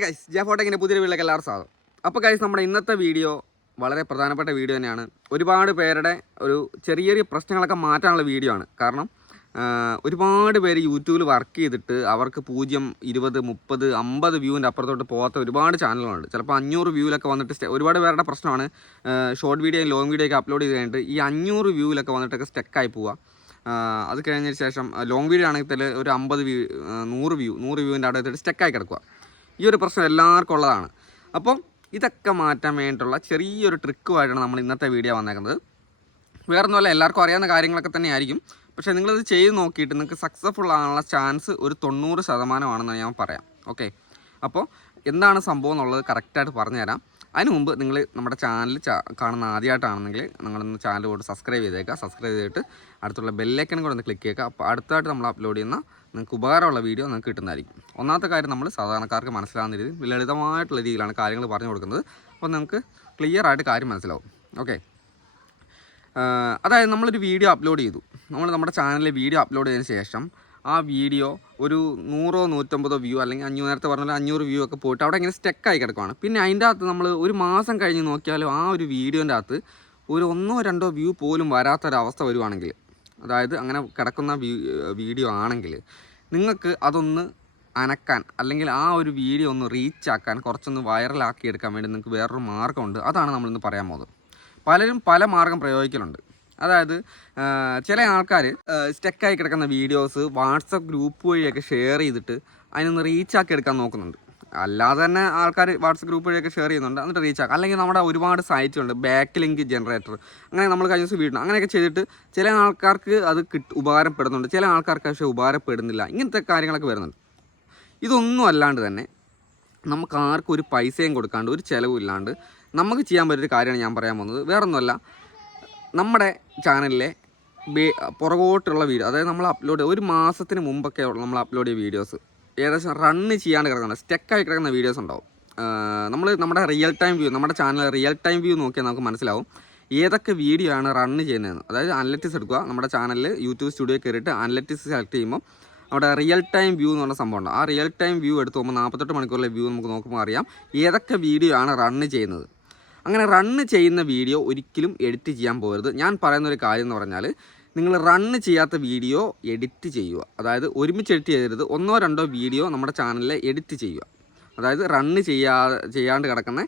Hi guys, ജാഫോട്ടെക്കിൻ്റെ പുതിയൊരു വീട്ടിലേക്ക് എല്ലാവരും സ്വാഗതം. അപ്പോൾ ഗൈസ്, നമ്മുടെ ഇന്നത്തെ വീഡിയോ വളരെ പ്രധാനപ്പെട്ട വീഡിയോ തന്നെയാണ്. ഒരുപാട് പേരുടെ ഒരു ചെറിയ ചെറിയ പ്രശ്നങ്ങളൊക്കെ മാറ്റാനുള്ള വീഡിയോ ആണ്. കാരണം ഒരുപാട് പേര് യൂട്യൂബിൽ വർക്ക് ചെയ്തിട്ട് അവർക്ക് 0, 20, 30, 50 വ്യൂവിൻ്റെ അപ്പുറത്തോട്ട് പോകാത്ത ഒരുപാട് ചാനലുകളുണ്ട്. ചിലപ്പോൾ 500 വ്യൂവിലൊക്കെ വന്നിട്ട് ഒരുപാട് പേരുടെ പ്രശ്നമാണ്. ഷോർട്ട് വീഡിയോയും ലോങ് വീഡിയോ ഒക്കെ അപ്ലോഡ് ചെയ്ത് കഴിഞ്ഞിട്ട് ഈ 500 വ്യൂവിലൊക്കെ വന്നിട്ടൊക്കെ സ്റ്റക്കായി പോവുക. അത് കഴിഞ്ഞതിന് ശേഷം ലോങ് വീഡിയോ ആണെങ്കിൽ ഒരു 50 വ്യൂ, 100 വ്യൂവിൻ്റെ അവിടെ എത്തിയിട്ട് സ്റ്റക്കായി കിടക്കുക. ഈ ഒരു പ്രശ്നം എല്ലാവർക്കും ഉള്ളതാണ്. അപ്പം ഇതൊക്കെ മാറ്റാൻ വേണ്ടിയിട്ടുള്ള ചെറിയൊരു ട്രിക്കുമായിട്ടാണ് നമ്മൾ ഇന്നത്തെ വീഡിയോ വന്നേക്കുന്നത്. വേറൊന്നുമല്ല, എല്ലാവർക്കും അറിയാവുന്ന കാര്യങ്ങളൊക്കെ തന്നെ ആയിരിക്കും. പക്ഷേ നിങ്ങളിത് ചെയ്ത് നോക്കിയിട്ട് നിങ്ങൾക്ക് സക്സസ്ഫുൾ ആകാനുള്ള ചാൻസ് ഒരു 90% ഞാൻ പറയാം. ഓക്കെ, അപ്പോൾ എന്താണ് സംഭവം എന്നുള്ളത് കറക്റ്റായിട്ട് പറഞ്ഞുതരാം. അതിന് മുമ്പ് നിങ്ങൾ നമ്മുടെ ചാനൽ കാണുന്ന ആദ്യമായിട്ടാണെന്നെങ്കിൽ നിങ്ങളൊന്ന് ചാനൽ കൊണ്ട് സബ്സ്ക്രൈബ് ചെയ്തേക്കുക. സബ്സ്ക്രൈബ് ചെയ്തിട്ട് അടുത്തുള്ള ബെല്ലൈക്കനും കൂടെ ഒന്ന് ക്ലിക്ക് ചെയ്യുക. അപ്പോൾ അടുത്തായിട്ട് നമ്മൾ അപ്ലോഡ് ചെയ്യുന്ന നിങ്ങൾക്ക് ഉപകാരമുള്ള വീഡിയോ നിങ്ങൾക്ക് കിട്ടുന്നതായിരിക്കും. ഒന്നാമത്തെ കാര്യം, നമ്മൾ സാധാരണക്കാർക്ക് മനസ്സിലാകുന്ന രീതിയിൽ ലളിതമായിട്ടുള്ള രീതിയിലാണ് കാര്യങ്ങൾ പറഞ്ഞു കൊടുക്കുന്നത്. അപ്പോൾ നിങ്ങൾക്ക് ക്ലിയർ ആയിട്ട് കാര്യം മനസ്സിലാവും. ഓക്കെ, അതായത് നമ്മളൊരു വീഡിയോ അപ്ലോഡ് ചെയ്തു. നമ്മുടെ ചാനലിൽ വീഡിയോ അപ്ലോഡ് ചെയ്തതിന് ശേഷം ആ വീഡിയോ ഒരു 100, 150 വ്യൂ അല്ലെങ്കിൽ 500, നേരത്തെ പറഞ്ഞാൽ 500 വ്യൂ ഒക്കെ പോയിട്ട് അവിടെ ഇങ്ങനെ സ്റ്റക്കായി കിടക്കുകയാണ്. പിന്നെ അതിൻ്റെ അകത്ത് നമ്മൾ ഒരു മാസം കഴിഞ്ഞ് നോക്കിയാലും ആ ഒരു വീഡിയോൻ്റെ അകത്ത് ഒരു 1, 2 വ്യൂ പോലും വരാത്തൊരവസ്ഥ വരുവാണെങ്കിൽ, അതായത് അങ്ങനെ കിടക്കുന്ന വീഡിയോ ആണെങ്കിൽ നിങ്ങൾക്ക് അതൊന്ന് അനക്കാൻ അല്ലെങ്കിൽ ആ ഒരു വീഡിയോ ഒന്ന് റീച്ചാക്കാൻ, കുറച്ചൊന്ന് വൈറലാക്കി എടുക്കാൻ വേണ്ടി നിങ്ങൾക്ക് വേറൊരു മാർഗ്ഗമുണ്ട്. അതാണ് നമ്മളിന്ന് പറയാൻ പോകുന്നത്. പലരും പല മാർഗ്ഗം പ്രയോഗിക്കലുണ്ട്. അതായത് ചില ആൾക്കാർ സ്റ്റക്കായി കിടക്കുന്ന വീഡിയോസ് വാട്സപ്പ് ഗ്രൂപ്പ് വഴിയൊക്കെ ഷെയർ ചെയ്തിട്ട് അതിനൊന്ന് റീച്ചാക്കി എടുക്കാൻ നോക്കുന്നുണ്ട്. അല്ലാതെ തന്നെ ആൾക്കാർ വാട്സപ്പ് ഗ്രൂപ്പ് വഴിയൊക്കെ ഷെയർ ചെയ്യുന്നുണ്ട്, എന്നിട്ട് റീച്ചാക്കുക. അല്ലെങ്കിൽ നമ്മുടെ ഒരുപാട് സൈറ്റുണ്ട്, ബാക്ക് ലിങ്ക് ജനറേറ്റർ, അങ്ങനെ നമ്മൾ കഴിഞ്ഞ ദിവസം വീഡിയോ അങ്ങനെയൊക്കെ ചെയ്തിട്ട് ചില ആൾക്കാർക്ക് അത് ഉപകാരപ്പെടുന്നുണ്ട്, ചില ആൾക്കാർക്ക് പക്ഷേ ഉപകാരപ്പെടുന്നില്ല. ഇങ്ങനത്തെ കാര്യങ്ങളൊക്കെ വരുന്നുണ്ട്. ഇതൊന്നും അല്ലാണ്ട് തന്നെ നമുക്ക് ആർക്കും ഒരു പൈസയും കൊടുക്കാണ്ട് ഒരു ചിലവും ഇല്ലാണ്ട് നമുക്ക് ചെയ്യാൻ പറ്റിയൊരു കാര്യമാണ് ഞാൻ പറയാൻ പോകുന്നത്. വേറൊന്നുമല്ല, നമ്മുടെ ചാനലിലെ പുറകോട്ടുള്ള വീഡിയോ, അതായത് നമ്മൾ അപ്ലോഡ് ഒരു മാസത്തിന് മുമ്പൊക്കെ നമ്മൾ അപ്ലോഡ് ചെയ്ത വീഡിയോസ് ഏകദേശം റണ്ണ് ചെയ്യാണ്ട് കിടക്കുന്ന സ്റ്റക്കായി കിടക്കുന്ന വീഡിയോസ് ഉണ്ടാവും. നമ്മുടെ റിയൽ ടൈം വ്യൂ, നമ്മുടെ ചാനൽ റിയൽ ടൈം വ്യൂ നോക്കിയാൽ നമുക്ക് മനസ്സിലാവും ഏതൊക്കെ വീഡിയോ ആണ് റണ്ണ് ചെയ്യുന്നതെന്ന്. അതായത് അനലറ്റിക്സ് എടുക്കുക. നമ്മുടെ ചാനലിൽ യൂട്യൂബ് സ്റ്റുഡിയോ കയറിയിട്ട് അനലറ്റിക്സ് സെലക്ട് ചെയ്യുമ്പോൾ അവിടെ റിയൽ ടൈം വ്യൂ എന്ന് പറഞ്ഞ സംഭവമുണ്ട്. ആ റിയൽ ടൈം വ്യൂ എടുത്ത് പോകുമ്പോൾ 48 മണിക്കൂറിലെ വ്യൂ നമുക്ക് നോക്കുമ്പോൾ അറിയാം ഏതൊക്കെ വീഡിയോ ആണ് റണ്ണ് ചെയ്യുന്നത്. അങ്ങനെ റണ്ണ് ചെയ്യുന്ന വീഡിയോ ഒരിക്കലും എഡിറ്റ് ചെയ്യാൻ പോകരുത്. ഞാൻ പറയുന്നൊരു കാര്യം എന്ന് പറഞ്ഞാൽ, നിങ്ങൾ റണ്ണ് ചെയ്യാത്ത വീഡിയോ എഡിറ്റ് ചെയ്യുക. അതായത് ഒരുമിച്ച് എഡിറ്റ് ചെയ്യരുത്. 1, 2 വീഡിയോ നമ്മുടെ ചാനലിൽ എഡിറ്റ് ചെയ്യുക. അതായത് റണ്ണ് ചെയ്യാണ്ട് കിടക്കുന്ന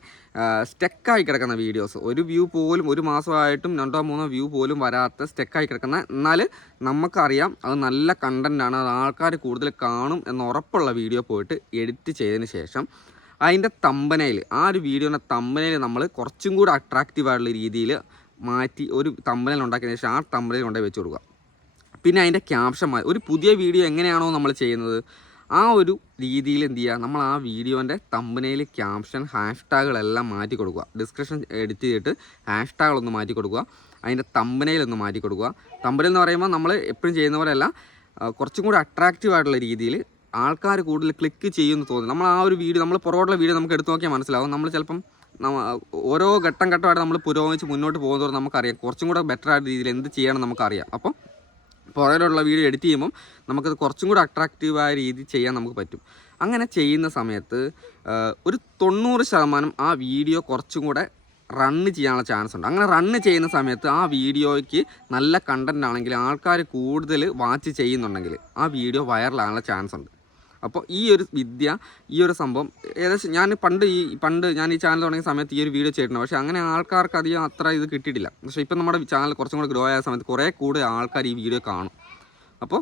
സ്റ്റക്കായി കിടക്കുന്ന വീഡിയോസ്, ഒരു വ്യൂ പോലും ഒരു മാസമായിട്ടും 2, 3 വ്യൂ പോലും വരാത്ത സ്റ്റക്കായി കിടക്കുന്ന, എന്നാൽ നമുക്കറിയാം അത് നല്ല കണ്ടൻറ്റാണ്, അത് ആൾക്കാർ കൂടുതൽ കാണും എന്ന് ഉറപ്പുള്ള വീഡിയോ പോയിട്ട് എഡിറ്റ് ചെയ്തതിന് ശേഷം അതിൻ്റെ തമ്പനയിൽ, ആ ഒരു വീഡിയോൻ്റെ തമ്പനയിൽ നമ്മൾ കുറച്ചും കൂടി അട്രാക്റ്റീവായിട്ടുള്ള രീതിയിൽ മാറ്റി ഒരു തമ്പനയിൽ ഉണ്ടാക്കിയതിന് ശേഷം ആ തമ്പനയിൽ കൊണ്ടുപോയി വെച്ച് കൊടുക്കുക. പിന്നെ അതിൻ്റെ ക്യാപ്ഷൻ ഒരു പുതിയ വീഡിയോ എങ്ങനെയാണോ നമ്മൾ ചെയ്യുന്നത് ആ ഒരു രീതിയിൽ എന്ത് ചെയ്യുക, നമ്മൾ ആ വീഡിയോൻ്റെ തമ്പനയിൽ ക്യാപ്ഷൻ ഹാഷ്ടാഗുകളെല്ലാം മാറ്റി കൊടുക്കുക. ഡിസ്ക്രിപ്ഷൻ എഡിറ്റ് ചെയ്തിട്ട് ഹാഷ്ടാഗുകളൊന്ന് മാറ്റി കൊടുക്കുക. അതിൻ്റെ തമ്പനയിലൊന്ന് മാറ്റി കൊടുക്കുക. തമ്പനയിൽ എന്ന് പറയുമ്പോൾ നമ്മൾ എപ്പോഴും ചെയ്യുന്ന പോലെയല്ല, കുറച്ചും കൂടി അട്രാക്റ്റീവായിട്ടുള്ള രീതിയിൽ ആൾക്കാർ കൂടുതൽ ക്ലിക്ക് ചെയ്യുമെന്ന് തോന്നുന്നു. നമ്മൾ ആ ഒരു വീഡിയോ, നമ്മൾ പുറകോട്ടുള്ള വീഡിയോ നമുക്ക് എടുത്ത് നോക്കിയാൽ മനസ്സിലാവും. നമ്മൾ ചിലപ്പം ഓരോ ഘട്ടമായിട്ട് നമ്മൾ പുരോഗമിച്ച് മുന്നോട്ട് പോകുന്നതോടെ നമുക്കറിയാം കുറച്ചും കൂടെ ബെറ്റർ ആയിട്ട് രീതിയിൽ എന്ത് ചെയ്യണം നമുക്കറിയാം. അപ്പം പുറകിലുള്ള വീഡിയോ എഡിറ്റ് ചെയ്യുമ്പം നമുക്കത് കുറച്ചും കൂടെ അട്രാക്റ്റീവായ രീതിയിൽ ചെയ്യാൻ നമുക്ക് പറ്റും. അങ്ങനെ ചെയ്യുന്ന സമയത്ത് ഒരു 90% ആ വീഡിയോ കുറച്ചും കൂടെ റണ്ണ് ചെയ്യാനുള്ള ചാൻസ് ഉണ്ട്. അങ്ങനെ റണ്ണ് ചെയ്യുന്ന സമയത്ത് ആ വീഡിയോയ്ക്ക് നല്ല കണ്ടൻ്റ് ആണെങ്കിൽ, ആൾക്കാർ കൂടുതൽ വാച്ച് ചെയ്യുന്നുണ്ടെങ്കിൽ ആ വീഡിയോ വൈറലാകാനുള്ള ചാൻസ് ഉണ്ട്. അപ്പോൾ ഈ ഒരു വിദ്യ, ഈ ഒരു സംഭവം ഏകദേശം ഞാൻ പണ്ട് ഞാൻ ഈ ചാനൽ തുടങ്ങിയ സമയത്ത് ഈ ഒരു വീഡിയോ ചെയ്തിട്ടുണ്ട്. പക്ഷേ അങ്ങനെ ആൾക്കാർക്ക് അധികം അത്ര ഇത് കിട്ടിയിട്ടില്ല. പക്ഷേ ഇപ്പം നമ്മുടെ ചാനൽ കുറച്ചും കൂടെ ഗ്രോ ആയ സമയത്ത് കുറേ കൂടുതൽ ആൾക്കാർ ഈ വീഡിയോ കാണും. അപ്പോൾ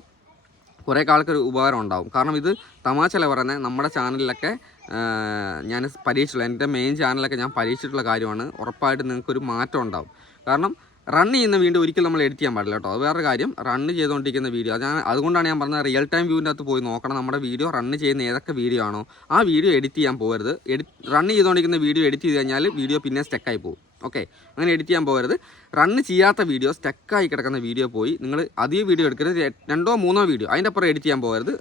കുറേ ആൾക്കൊരു ഉപകാരം ഉണ്ടാവും. കാരണം ഇത് തമാശല്ല പറയുന്നത്, നമ്മുടെ ചാനലിലൊക്കെ ഞാൻ പരീക്ഷിച്ചുള്ള, എൻ്റെ മെയിൻ ചാനലൊക്കെ ഞാൻ പരീക്ഷിച്ചിട്ടുള്ള കാര്യമാണ്. ഉറപ്പായിട്ട് നിങ്ങൾക്കൊരു മാറ്റം ഉണ്ടാവും. കാരണം റണ്ണ് ചെയ്യുന്ന വീഡിയോ ഒരിക്കലും നമ്മൾ എഡിറ്റ് ചെയ്യാൻ പാടില്ല കേട്ടോ. അത് വേറെ കാര്യം. റണ്ണ് ചെയ്തുകൊണ്ടിരിക്കുന്ന വീഡിയോ, അതുകൊണ്ടാണ് ഞാൻ പറഞ്ഞത് റിയൽ ടൈം വ്യൂവിൻ്റെ അകത്ത് പോയി നോക്കണം. നമ്മുടെ വീഡിയോ റണ്ണ് ചെയ്യുന്ന ഏതൊക്കെ വീഡിയോ ആണോ ആ വീഡിയോ എഡിറ്റ് ചെയ്യാൻ പോകരുത്. റണ്ണ് ചെയ്തുകൊണ്ടിരിക്കുന്ന വീഡിയോ എഡിറ്റ് ചെയ്ത് കഴിഞ്ഞാൽ വീഡിയോ പിന്നെ സ്റ്റക്കായി പോകും. ഓക്കെ, അങ്ങനെ എഡിറ്റ് ചെയ്യാൻ പോകരുത്. റണ്ണ് ചെയ്യാത്ത വീഡിയോ, സ്റ്റക്കായി കിടക്കുന്ന വീഡിയോ പോയി നിങ്ങൾ അധികം വീഡിയോ എടുക്കരുത്. 2, 3 വീഡിയോ, അതിൻ്റെ അപ്പുറം എഡിറ്റ് ചെയ്യാൻ പോകരുത്.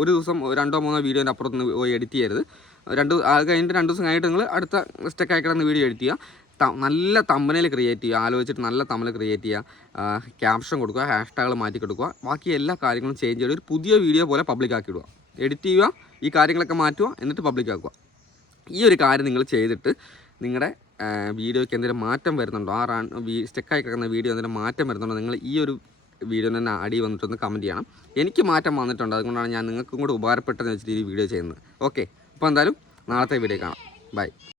ഒരു ദിവസം 2, 3 വീഡിയോൻ്റെ അപ്പുറത്ത് പോയി എഡിറ്റ് ചെയ്യരുത്. അത് കഴിഞ്ഞിട്ട് 2 ദിവസം കഴിഞ്ഞിട്ട് നിങ്ങൾ അടുത്ത സ്റ്റക്കായി കിടക്കുന്ന വീഡിയോ എഡിറ്റ് ചെയ്യുക. നല്ല തമ്പനയിൽ ക്രിയേറ്റ് ചെയ്യുക, ആലോചിച്ചിട്ട് നല്ല തമ്പനയിൽ ക്രിയേറ്റ് ചെയ്യുക, ക്യാപ്ഷൻ കൊടുക്കുക, ഹാഷ്ടാഗുകൾ മാറ്റി കൊടുക്കുക, ബാക്കി എല്ലാ കാര്യങ്ങളും ചേഞ്ച് ചെയ്ത് ഒരു പുതിയ വീഡിയോ പോലെ പബ്ലിക് ആക്കി ഇടുക. എഡിറ്റ് ചെയ്യുക, ഈ കാര്യങ്ങളൊക്കെ മാറ്റുക, എന്നിട്ട് പബ്ലിക് ആക്കുക. ഈ ഒരു കാര്യം നിങ്ങൾ ചെയ്തിട്ട് നിങ്ങളുടെ വീഡിയോയ്ക്ക് എന്തെങ്കിലും മാറ്റം വരുന്നുണ്ടോ, സ്റ്റെക്കായി കിടക്കുന്ന വീഡിയോ എന്തെങ്കിലും മാറ്റം വരുന്നുണ്ടോ, നിങ്ങൾ ഈ ഒരു വീഡിയോ തന്നെ അടി വന്നിട്ടൊന്ന് കമൻറ്റ് ചെയ്യണം. എനിക്ക് മാറ്റം വന്നിട്ടുണ്ട്, അതുകൊണ്ടാണ് ഞാൻ നിങ്ങൾക്കും കൂടെ ഉപകാരപ്പെട്ടെന്ന് വെച്ചിട്ട് ഈ വീഡിയോ ചെയ്യുന്നത്. ഓക്കെ, അപ്പോൾ എന്തായാലും നാളത്തെ വീഡിയോ കാണാം. ബൈ.